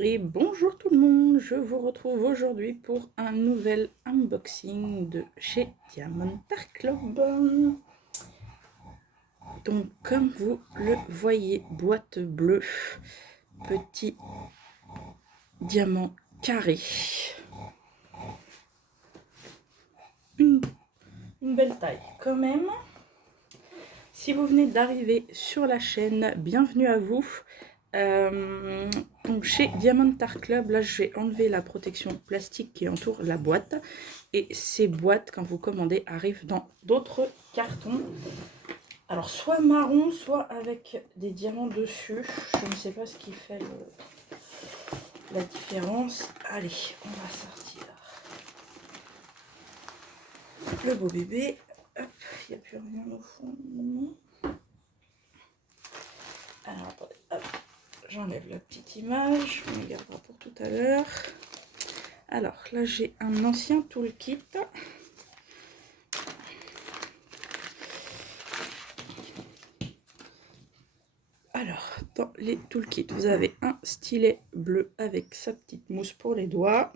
Et bonjour tout le monde, je vous retrouve aujourd'hui pour un nouvel unboxing de chez Diamond Art Club. Donc comme vous le voyez, boîte bleue, petit diamant carré. Une belle taille quand même. Si vous venez d'arriver sur la chaîne, bienvenue à vous. Donc chez Diamond Art Club, là je vais enlever la protection plastique qui entoure la boîte. Et ces boîtes, quand vous commandez, arrivent dans d'autres cartons. Alors soit marron, soit avec des diamants dessus. Je ne sais pas ce qui fait la différence. Allez, on va sortir le beau bébé. Hop, il n'y a plus rien au fond. Alors attendez, hop, j'enlève la petite image, on la gardera pour tout à l'heure. Alors là j'ai un ancien toolkit. Alors dans les toolkits vous avez un stylet bleu avec sa petite mousse pour les doigts.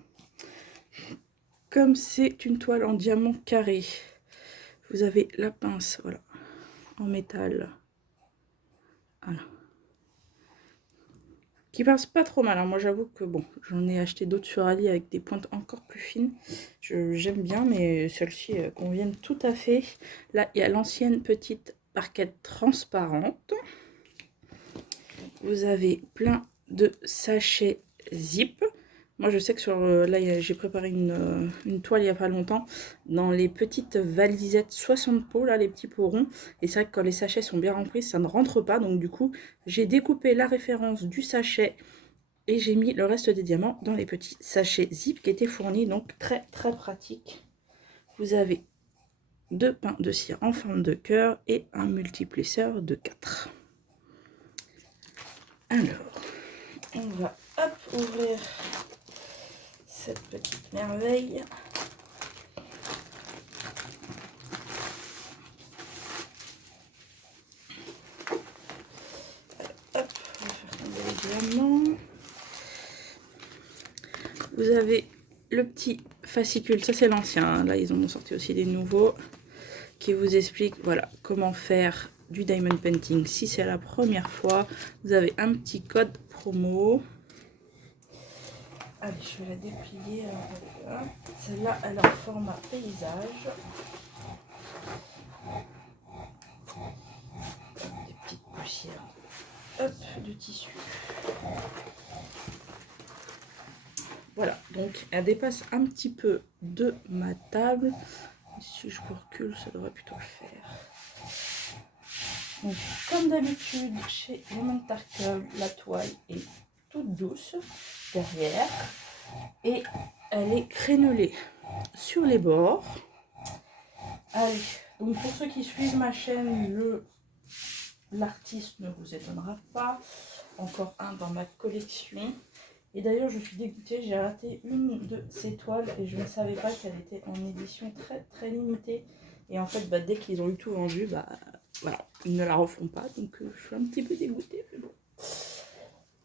Comme c'est une toile en diamant carré, vous avez la pince, voilà, en métal. Voilà. Qui pince pas trop mal, hein. Moi j'avoue que bon, j'en ai acheté d'autres sur Ali avec des pointes encore plus fines. J'aime bien, mais celles-ci conviennent tout à fait. Là, il y a l'ancienne petite barquette transparente. Vous avez plein de sachets zip. Moi, je sais que sur là, j'ai préparé une toile il n'y a pas longtemps dans les petites valisettes 60 pots, là, les petits pots ronds. Et c'est vrai que quand les sachets sont bien remplis, ça ne rentre pas. Donc, du coup, j'ai découpé la référence du sachet et j'ai mis le reste des diamants dans les petits sachets zip qui étaient fournis. Donc, très, très pratique. Vous avez 2 pains de cire en forme de cœur et un multiplisseur de 4. Alors, on va hop ouvrir cette petite merveille. Hop, on va faire tomber les diamants. Vous avez le petit fascicule, ça c'est l'ancien, là ils en ont sorti aussi des nouveaux, qui vous explique voilà comment faire du diamond painting si c'est la première fois. Vous avez un petit code promo. Allez, je vais la déplier. Celle-là, elle est en format paysage. Des petites poussières. Hop, de tissu. Voilà, donc elle dépasse un petit peu de ma table. Si je recule, ça devrait plutôt le faire. Donc, comme d'habitude, chez Diamond Art Club, la toile est toute douce derrière et elle est crénelée sur les bords. Allez, donc pour ceux qui suivent ma chaîne, l'artiste ne vous étonnera pas. Encore un dans ma collection. Et d'ailleurs, je suis dégoûtée, j'ai raté une de ces toiles et je ne savais pas qu'elle était en édition très très limitée. Et en fait, dès qu'ils ont eu tout vendu, voilà, ils ne la refont pas. Donc je suis un petit peu dégoûtée, mais bon.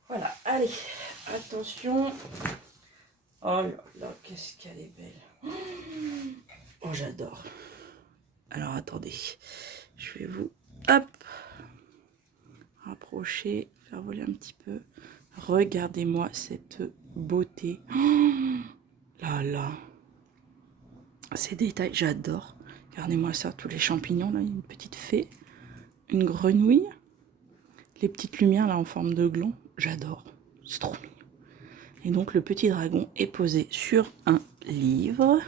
Voilà, allez, attention. Oh là là, qu'est-ce qu'elle est belle. Oh, j'adore. Alors attendez, je vais vous, hop, rapprocher, faire voler un petit peu. Regardez-moi cette beauté. Oh là là. Ces détails, j'adore. Regardez-moi ça, tous les champignons, là, une petite fée, une grenouille, les petites lumières là en forme de gland, j'adore. C'est trop mignon. Et donc le petit dragon est posé sur un livre.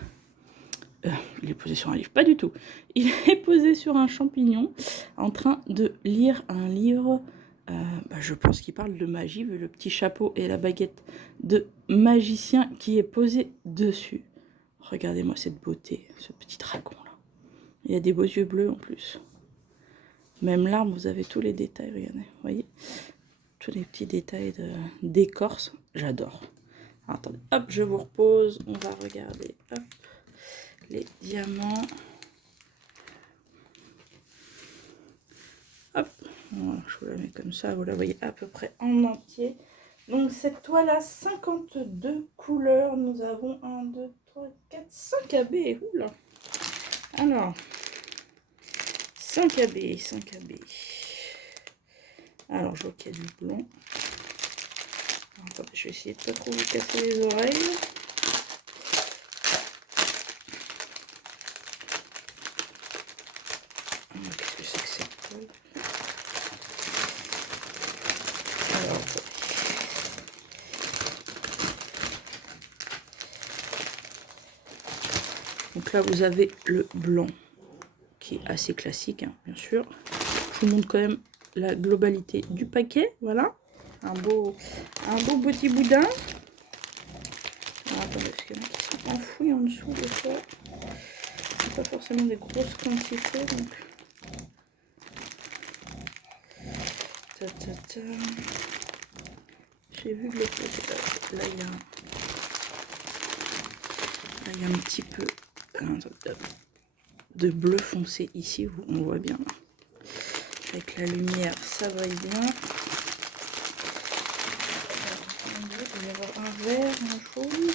Il est posé sur un livre, pas du tout. Il est posé sur un champignon, en train de lire un livre. Je pense qu'il parle de magie, vu le petit chapeau et la baguette de magicien qui est posé dessus. Regardez-moi cette beauté, ce petit dragon là. Il a des beaux yeux bleus en plus. Même l'arbre, vous avez tous les détails, regardez, vous voyez, tous les petits détails d'écorce, j'adore. Attendez, hop, je vous repose, on va regarder, hop, les diamants. Hop, voilà, je vous la mets comme ça, vous la voyez à peu près en entier. Donc cette toile a 52 couleurs. Nous avons 1, 2, 3, 4, 5 AB. Oula. Alors, 5 AB, 5 AB. Alors, je vois qu'il y a du blanc. Attendez, je vais essayer de pas trop vous casser les oreilles. Qu'est-ce que c'est que cette toile? Alors, donc là, vous avez le blanc qui est assez classique, hein, bien sûr. Je vous montre quand même la globalité du paquet. Voilà, un beau petit boudin. Alors, attendez, parce qu'il y en a qui sont enfouis en dessous des fois. C'est pas forcément des grosses quantités, donc. J'ai vu le côté. Là, il y a un petit peu de bleu foncé ici, on voit bien. Avec la lumière, ça va bien. Il va y avoir un vert, un jaune.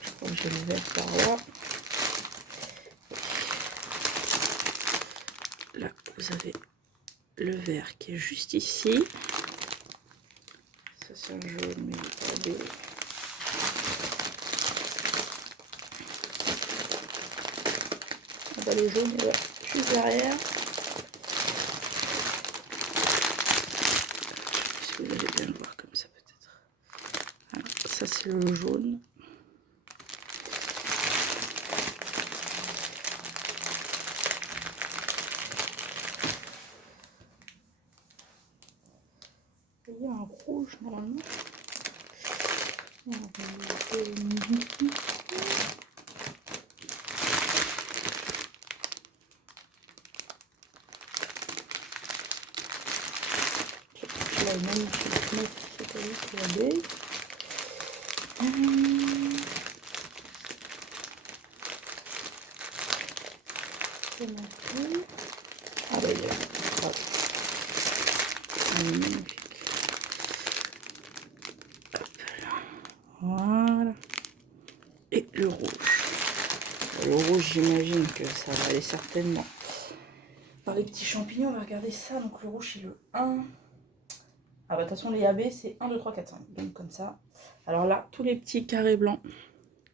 Je crois que j'ai le vert par là. Là, vous avez le vert qui est juste ici. Ça, c'est un jaune, mais il est pas beau. Ah bah, le jaune est là, juste derrière. Est-ce que vous allez bien le voir comme ça, peut-être? Alors, ça, c'est le jaune. Il y a un rouge normalement. La magnifique note cette année pour la baie. Ah bah il est là. Magnifique. Hop là. Voilà. Et le rouge. Le rouge, j'imagine que ça va aller certainement par les petits champignons. On va regarder ça. Donc le rouge, c'est le 1. Ah bah de toute façon, les AB, c'est 1, 2, 3, 4, 5. Donc comme ça. Alors là, tous les petits carrés blancs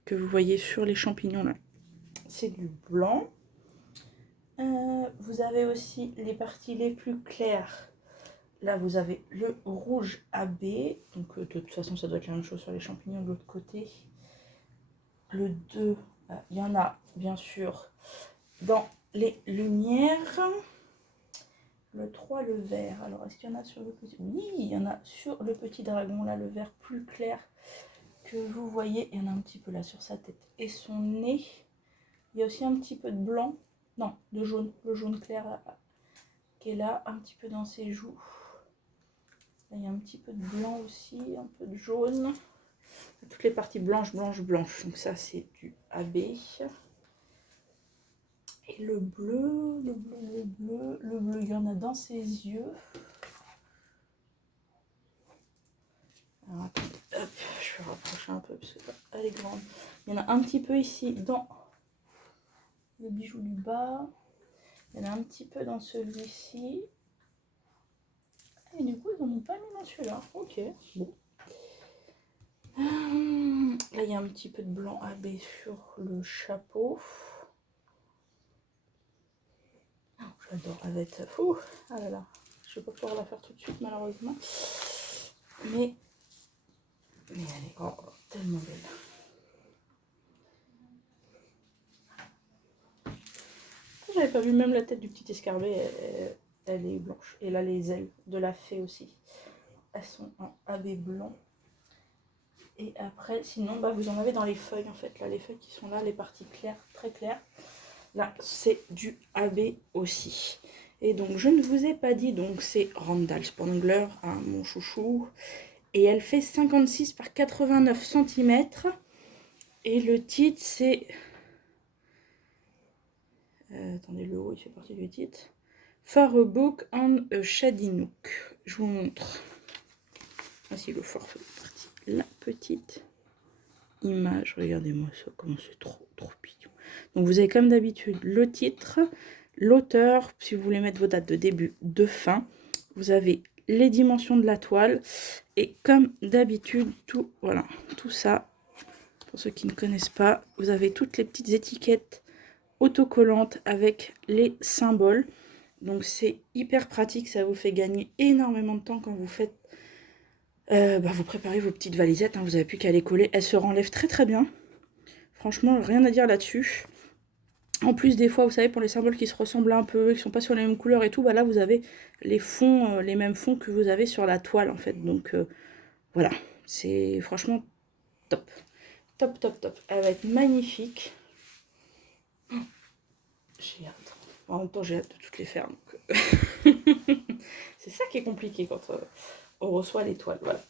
que vous voyez sur les champignons, là, c'est du blanc. Vous avez aussi les parties les plus claires. Là, vous avez le rouge AB. Donc de toute façon, ça doit être la même chose sur les champignons de l'autre côté. Le 2, il y en a bien sûr dans les lumières. Le 3, le vert. Alors, est-ce qu'il y en a sur le petit? Oui, il y en a sur le petit dragon, là, le vert plus clair que vous voyez. Il y en a un petit peu là sur sa tête et son nez. Il y a aussi un petit peu de blanc. Non, de jaune. Le jaune clair là, qui est là, un petit peu dans ses joues. Là, il y a un petit peu de blanc aussi, un peu de jaune. Toutes les parties blanches, blanches, blanches. Donc ça, c'est du AB. Et le bleu, le bleu, il y en a dans ses yeux. Alors attendez, hop, je vais rapprocher un peu parce qu'elle est grande. Il y en a un petit peu ici dans le bijou du bas. Il y en a un petit peu dans celui-ci. Et du coup, ils n'en ont pas mis dans celui-là. Ok, bon. Là, il y a un petit peu de blanc AB sur le chapeau. J'adore avec. Ah là là, je vais pas pouvoir la faire tout de suite malheureusement. Mais elle est tellement belle. J'avais pas vu même la tête du petit escarbet, elle est blanche. Et là, les ailes de la fée aussi, elles sont en AB blanc. Et après, sinon, bah, vous en avez dans les feuilles en fait. Là, les feuilles qui sont là, les parties claires, très claires. Là, c'est du AB aussi. Et donc, je ne vous ai pas dit, donc c'est Randall Spangler, hein, mon chouchou. Et elle fait 56 par 89 cm. Et le titre, c'est... attendez, le haut, il fait partie du titre. For a book on a shady nook. Je vous montre. Voici le fort fait partie. La petite image. Regardez-moi ça, comment c'est trop mignon. Donc vous avez comme d'habitude le titre, l'auteur, si vous voulez mettre vos dates de début, de fin. Vous avez les dimensions de la toile. Et comme d'habitude, tout, voilà, tout ça, pour ceux qui ne connaissent pas, vous avez toutes les petites étiquettes autocollantes avec les symboles. Donc c'est hyper pratique, ça vous fait gagner énormément de temps quand vous faites... vous préparez vos petites valisettes, hein, vous n'avez plus qu'à les coller. Elles se renlèvent très très bien. Franchement, rien à dire là-dessus. En plus, des fois, vous savez, pour les symboles qui se ressemblent un peu, qui sont pas sur les mêmes couleurs et tout, bah là, vous avez les fonds, les mêmes fonds que vous avez sur la toile, en fait. Donc, voilà. C'est franchement top. Top, top, top. Elle va être magnifique. J'ai hâte. En même temps, j'ai hâte de toutes les faire. C'est ça qui est compliqué quand on reçoit les toiles. Voilà.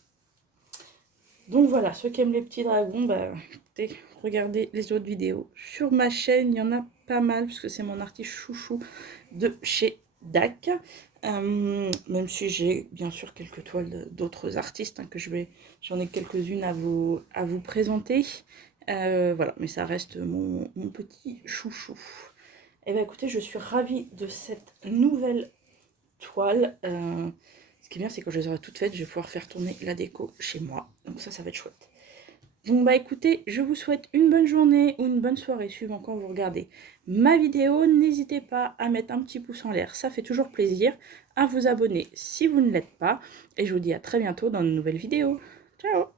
Donc voilà, ceux qui aiment les petits dragons, bah, écoutez, regardez les autres vidéos. Sur ma chaîne, il y en a pas mal, parce que c'est mon artiste chouchou de chez DAC. Même si j'ai bien sûr quelques toiles d'autres artistes, hein, j'en ai quelques-unes à vous présenter. Voilà, mais ça reste mon petit chouchou. Et bien écoutez, je suis ravie de cette nouvelle toile. Ce qui est bien, c'est que quand je les aurai toutes faites, je vais pouvoir faire tourner la déco chez moi. Donc ça va être chouette. Bon bah écoutez, je vous souhaite une bonne journée ou une bonne soirée suivant quand vous regardez ma vidéo. N'hésitez pas à mettre un petit pouce en l'air, ça fait toujours plaisir. À vous abonner si vous ne l'êtes pas. Et je vous dis à très bientôt dans une nouvelle vidéo. Ciao!